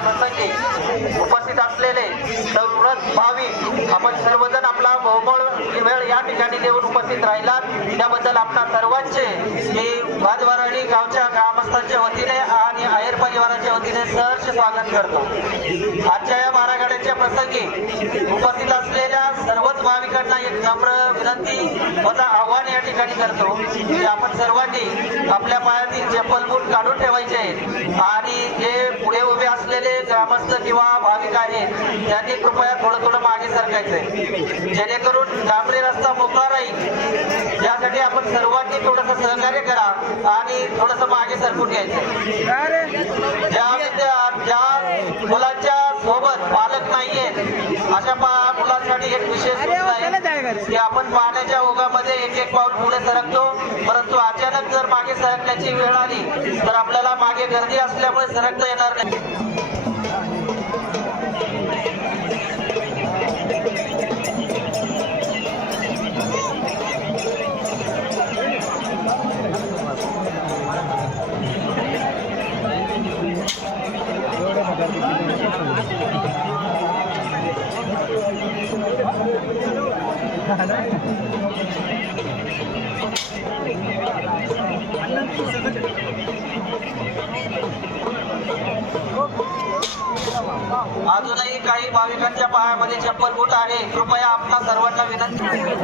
प्रसंगी उपस्थित असलेले सर्व भाविक आपण सर्वजण आपला बहुमोल वेळ या ठिकाणी देऊन उपस्थित राहिलात त्याबद्दल आपणा सर्वांचे मी भाजवारळी गावच्या ग्रामस्थांच्या वतीने आणि आहेर परिवाराच्या वतीने सहर्ष स्वागत करतो। आजच्या या मारागाड्याच्या प्रसंगी उपस्थित असलेल्या सर्वच भाविकांना एक नम्र विनंती व आव्हान या ठिकाणी करतो की आपण सर्वांनी आपल्या पायातील चप्पल बूट काढून ठेवायचे आणि जे पुढे उभे असलेले ग्रामस्थ किंवा भाविक आहेत त्यांनी कृपया थोडं मागे सरकायचे जेणेकरून डांबरी रस्ता मोकळा राहील। यासाठी आपण सर्वांनी थोडंसं सहकार्य करा आणि थोडंसं मागे सरकून घ्यायचं। ज्या मुलांच्या सोबत पालक नाहीये अशा मुलांसाठी एक विशेष सूचना आहे की आपण पाण्याच्या ओघामध्ये एक पाऊल पुढे सरकतो परंतु अचानक जर मागे सरकण्याची वेळ आली तर आपल्याला मागे गर्दी असल्यामुळे सरकता येणार नाही। अजूनही काही भाविकांच्या पायामध्ये चप्पल बूट आहे कृपया आपणा सर्वांना विनंती हल्दी